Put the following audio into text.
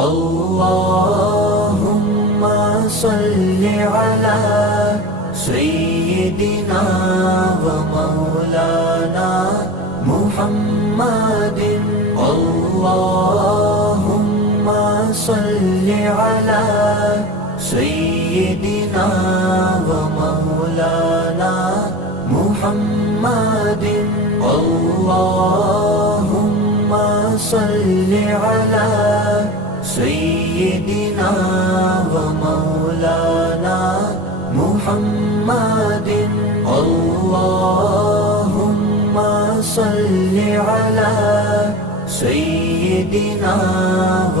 अल्लाहुम्मा सल्लि अला सय्यिदिना व मौलाना मुहम्मदिन। अल्लाहुम्मा सल्लि अला सय्यिदिना व मौलाना मुहम्मदिन। अल्लाहुम्मा सल्लि अला सय्यिदिना व मौलाना मुहम्मदिन। अल्लाहुम्मा सल्लि अला सय्यिदिना व